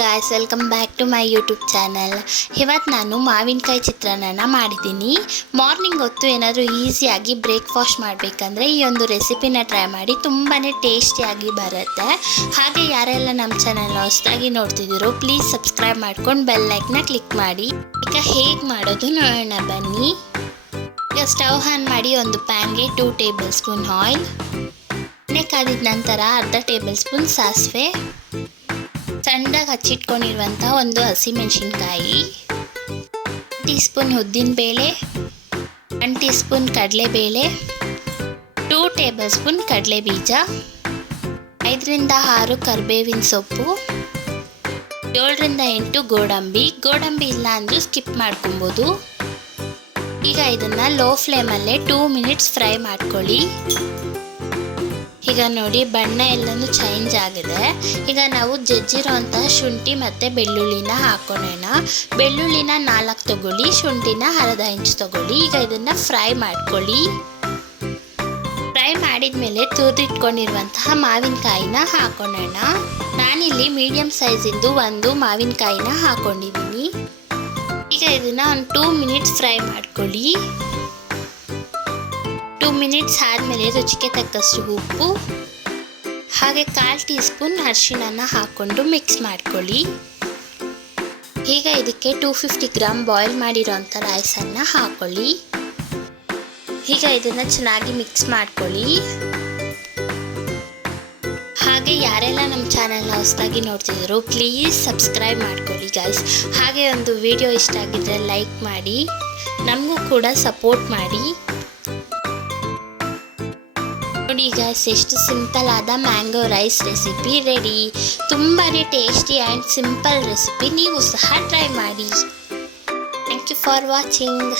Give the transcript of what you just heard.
Guys, welcome back to my YouTube channel. ಇವತ್ತು ನಾನು ಮಾವಿನಕಾಯಿ ಚಿತ್ರಾನ್ನ ಮಾಡಿದ್ದೀನಿ. ಮಾರ್ನಿಂಗ್ ಹೊತ್ತು ಏನಾದರೂ ಈಸಿಯಾಗಿ ಬ್ರೇಕ್ಫಾಸ್ಟ್ ಮಾಡಬೇಕಂದ್ರೆ ಈ ಒಂದು ರೆಸಿಪಿನ ಟ್ರೈ ಮಾಡಿ. ತುಂಬಾ ಟೇಸ್ಟಿಯಾಗಿ ಬರುತ್ತೆ. ಹಾಗೆ ಯಾರೆಲ್ಲ ನಮ್ಮ ಚಾನಲ್ನ ಹೊಸದಾಗಿ ನೋಡ್ತಿದ್ದೀರೋ ಪ್ಲೀಸ್ ಸಬ್ಸ್ಕ್ರೈಬ್ ಮಾಡ್ಕೊಂಡು ಬೆಲ್ ಐಕನ್ನ ಕ್ಲಿಕ್ ಮಾಡಿ. ಈಗ ಹೇಗೆ ಮಾಡೋದು ನೋಡೋಣ ಬನ್ನಿ. ಈಗ ಸ್ಟವ್ ಆನ್ ಮಾಡಿ ಒಂದು ಪ್ಯಾನ್ಗೆ 2 ಟೇಬಲ್ ಸ್ಪೂನ್ ಆಯಿಲ್, ಎಣ್ಣೆ ಕಾದಿದ ನಂತರ ಅರ್ಧ ಟೇಬಲ್ ಸ್ಪೂನ್ ಸಾಸಿವೆ, ಸಣ್ಣದಾಗಿ ಹಚ್ಚಿಟ್ಕೊಂಡಿರುವಂಥ ಒಂದು ಹಸಿಮೆಣಸಿನ್ಕಾಯಿ, ಟೀ ಸ್ಪೂನ್ ಉದ್ದಿನಬೇಳೆ, 1 ಟೀ ಸ್ಪೂನ್ ಕಡಲೆಬೇಳೆ, 2 ಟೇಬಲ್ ಸ್ಪೂನ್ ಕಡಲೆ ಬೀಜ, 5 ರಿಂದ 6 ಕರಿಬೇವಿನ ಸೊಪ್ಪು, 7 ರಿಂದ 8 ಗೋಡಂಬಿ. ಗೋಡಂಬಿ ಇಲ್ಲ ಅಂದರೂ ಸ್ಕಿಪ್ ಮಾಡ್ಕೊಬೋದು. ಈಗ ಇದನ್ನು ಲೋ ಫ್ಲೇಮಲ್ಲೇ 2 ಮಿನಿಟ್ಸ್ ಫ್ರೈ ಮಾಡ್ಕೊಳ್ಳಿ. ಈಗ ನೋಡಿ ಬಣ್ಣ ಎಲ್ಲನೂ ಚೇಂಜ್ ಆಗಿದೆ. ಈಗ ನಾವು ಜಜ್ಜಿರೋಂತಹ ಶುಂಠಿ ಮತ್ತು ಬೆಳ್ಳುಳ್ಳಿನ ಹಾಕೊಳ್ಳೋಣ. ಬೆಳ್ಳುಳ್ಳಿನ 4 ತಗೊಳ್ಳಿ, ಶುಂಠಿನ ಅರ್ಧ ಇಂಚ್ ತಗೊಳ್ಳಿ. ಈಗ ಇದನ್ನು ಫ್ರೈ ಮಾಡ್ಕೊಳ್ಳಿ. ಫ್ರೈ ಮಾಡಿದ ಮೇಲೆ ತುರಿದಿಟ್ಕೊಂಡಿರುವಂತಹ ಮಾವಿನಕಾಯಿನ ಹಾಕೊಳ್ಳೋಣ. ನಾನಿಲ್ಲಿ ಮೀಡಿಯಮ್ ಸೈಜಿಂದು ಒಂದು ಮಾವಿನಕಾಯಿನ ಹಾಕೊಂಡಿದ್ದೀನಿ. ಈಗ ಇದನ್ನು ಒಂದು 2 ಮಿನಿಟ್ಸ್ ಫ್ರೈ ಮಾಡ್ಕೊಳ್ಳಿ. 2 ಮಿನಿಟ್ಸ್ ಆದಮೇಲೆ ರುಚಿಗೆ ತಕ್ಕಷ್ಟು ಉಪ್ಪು ಹಾಗೆ 1/4 ಟೀ ಸ್ಪೂನ್ ಅರಿಶಿಣನ ಹಾಕ್ಕೊಂಡು ಮಿಕ್ಸ್ ಮಾಡ್ಕೊಳ್ಳಿ. ಈಗ ಇದಕ್ಕೆ 250 ಗ್ರಾಮ್ ಬಾಯ್ಲ್ ಮಾಡಿರೋಂಥ ರೈಸನ್ನು ಹಾಕ್ಕೊಳ್ಳಿ. ಈಗ ಇದನ್ನು ಚೆನ್ನಾಗಿ ಮಿಕ್ಸ್ ಮಾಡ್ಕೊಳ್ಳಿ. ಹಾಗೆ ಯಾರೆಲ್ಲ ನಮ್ಮ ಚಾನಲ್ನ ಹೊಸದಾಗಿ ನೋಡ್ತಿದ್ರು ಪ್ಲೀಸ್ ಸಬ್ಸ್ಕ್ರೈಬ್ ಮಾಡ್ಕೊಳ್ಳಿ ಗೈಸ್. ಹಾಗೆ ಒಂದು ವಿಡಿಯೋ ಇಷ್ಟ ಆಗಿದ್ರೆ ಲೈಕ್ ಮಾಡಿ, ನಮಗೂ ಕೂಡ ಸಪೋರ್ಟ್ ಮಾಡಿ. ನೋಡಿ ಗೈಸ್, ಎಷ್ಟು ಸಿಂಪಲ್ ಆದ ಮ್ಯಾಂಗೋ ರೈಸ್ ರೆಸಿಪಿ ರೆಡಿ. ತುಂಬಾ ಟೇಸ್ಟಿ ಆ್ಯಂಡ್ ಸಿಂಪಲ್ ರೆಸಿಪಿ. ನೀವು ಸಹ ಟ್ರೈ ಮಾಡಿ. Thank you for watching.